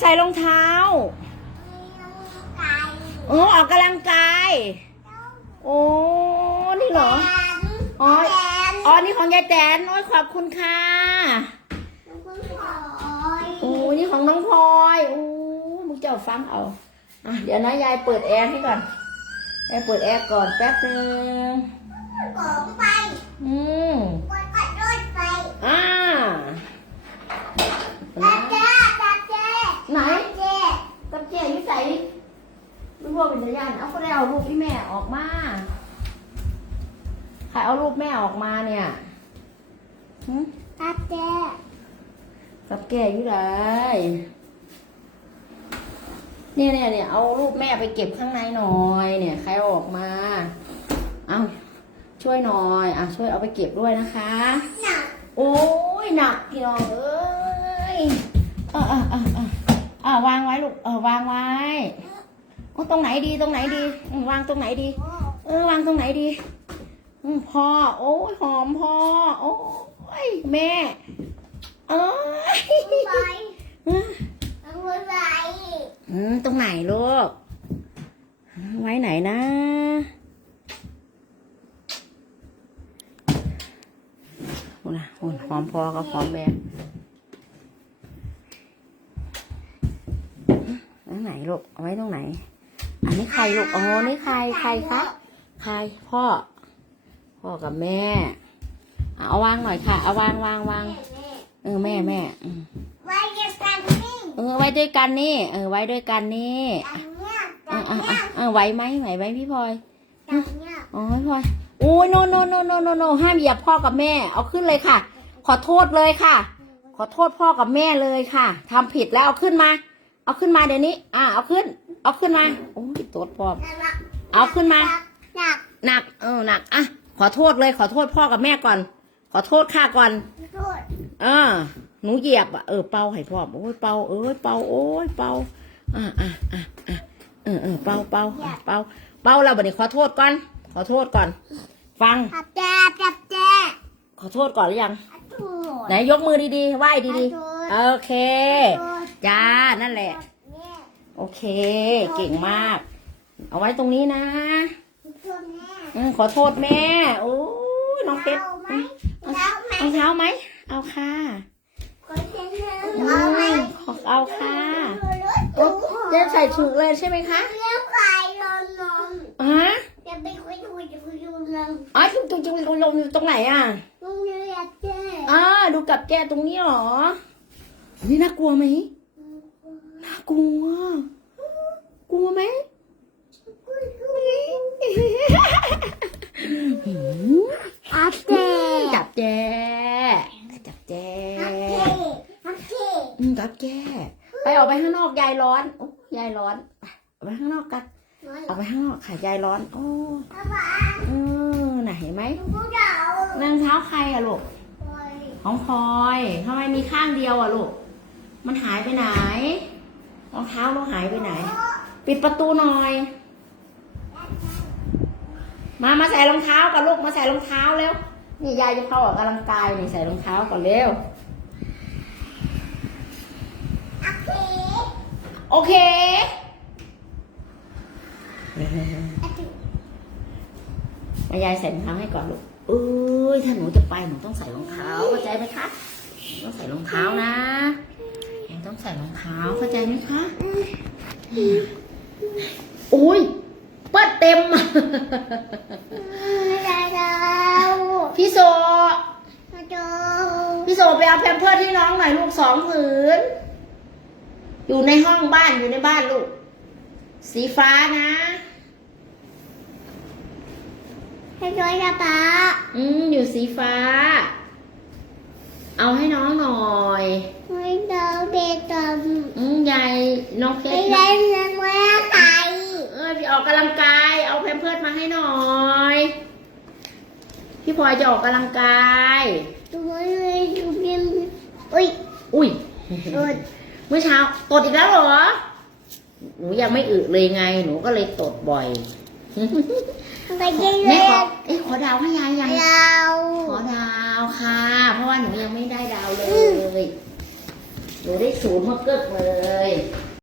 ใส่รองเท้าโอ้ออกกำลังกาย โอ้นี่เหรออ๋ออ๋อนี่ของยายแตนโอ้ยขอบคุณค่ะโอ้ยนี่ของน้องพลอยโอ้มึงเจ้าฟังเอาอะเดี๋ยวนะยายเปิดแอร์ให้ก่อนยายเปิดแอร์ก่อนแป๊บนึงอืมอ่านะไหนกับเจ๊อยิ่ใส่ ลูกพ่อเป็นพยานเอาก็ได้เอารูปที่แม่ออกมา ใครเอารูปแม่ออกมาเนี่ยหึกับแกอยู่ไหนเนี่ยเนี่ยเนี่ยเอารูปแม่ไปเก็บข้างในหน่อยเนี่ยใครเอาออกมา เอาช่วยหน่อยอะช่วยเอาไปเก็บด้วยนะคะโอ้ยหนักพี่น้องเอ้ยเออเออเออเอออ่าวางไว้ลูกเออวางไว้โอ้ ตรงไหนดีตรงไหนดีอืมวางตรงไหนดี เออวางตรงไหนดีอืมพ่อโอ้ยหอมพ่อโอ้ยแม่ เอ้ยอืมอืมตรงไหนลูก ไว้ไหนนะ โอ้นะโอ้ยหอมพ่อกับหอมแม่ตรงไหนลูก เอาไว้ตรงไหน อันนี้ใครลูกอ๋อนี่ใครใครคะใครพ่อ พ่อกับแม่อะเอาวางหน่อยค่ะ เอาวางวางวางเออแม่แม่อืมเออไว้ด้วยกันนี่เออไว้ด้วยกันนี่อะอะอะอะไหวไหมไหวไหมพี่พลอยอ๋อพี่พลอยโอ้ยโนโนโนโนโนโนห้ามเหยียบพ่อกับแม่ เอาขึ้นเลยค่ะ ขอโทษเลยค่ะ ขอโทษพ่อกับแม่เลยค่ะทำผิดแล้วเอาขึ้นมา เอาขึ้นมาเดี๋ยวนี้ อะเอาขึ้น เอาขึ้นมา โอ้ยตัวพ่อเอาขึ้นมาหนัก เออหนัก อะ ขอโทษเลย ขอโทษพ่อกับแม่ก่อน ขอโทษข้าก่อนเออ หนูเหยียบอะ เออ เป่าให้พ่อโอ้ย เป่า เอ้ย เป่า โอ้ย เป่า อะอะอะอะเออเออเป่าเป่าอะเป่า เป่าแล้วบัดนี้ขอโทษก่อน ขอโทษก่อน ฟังขอโทษก่อนหรือยังไหนยกมือดีๆ ไหว้ดีๆ โอเคจ้า นั่นแหละ โอเค เก่งมาก เอาไว้ตรงนี้นะอืมขอโทษแม่ โอ้ยน้องเพชรอืมเอารองเท้าไหม เอาค่ะอืมขอเอาค่ะโอ้เจะใส่ถูกเลยใช่ไหมคะฮะอ๋อจุกจุกจุกลงอยู่ตรงไหนอะอ่าดูกับแกตรงนี้เหรอ นี่น่ากลัวไหม น่ากลัว กลัวไหมจับแจจับแจอืมจับแจไปออกไปข้างนอกยายร้อนโอ้ยายร้อนไปออกไปข้างนอกกันออกไปข้างนอกค่ะยายร้อน โอ้เออน่ะเห็นไหมรองเท้าใครอะลูกของพลอยทำไมมีข้างเดียวอะลูก มันหายไปไหน รองเท้าเราหายไปไหน ปิดประตูหน่อย มามาใส่รองเท้าก่อนลูกมาใส่รองเท้าเร็วนี่ยายจะเข้าออกกำลังกายนี่ใส่รองเท้าก่อนเร็วโอเคมายายใส่รองเท้าให้ก่อนลูกเอ้ยถ้าหนูจะไปหนูต้องใส่รองเท้าเข้าใจไหมคะต้องใส่รองเท้านะ ต้องใส่รองเท้าเข้าใจไหมคะอุ้ยเปิดเต็มพี่โซพี่โซไปเอาแพมเพิร์สที่น้องหน่อยลูกสองผืนอยู่ในห้องบ้านอยู่ในบ้านลูก สีฟ้านะอืมอยู่สีฟ้า เอาให้น้องหน่อยอืมยาย น้องเพชรเออพี่ออกกำลังกาย เอาแพมเพิร์สมาให้หน่อย พี่พลอยจะออกกำลังกายอุ้ยเมื่อเช้าตดอีกแล้วเหรอ หนูยังไม่อึเลยไง หนูก็เลยตดบ่อยแม่ขอเอ้ยขอดาวให้ยายยังขอดาวค่ะ เพราะว่าหนูยังไม่ได้ดาวเลย หนูได้ศูนย์มาเกิดเลย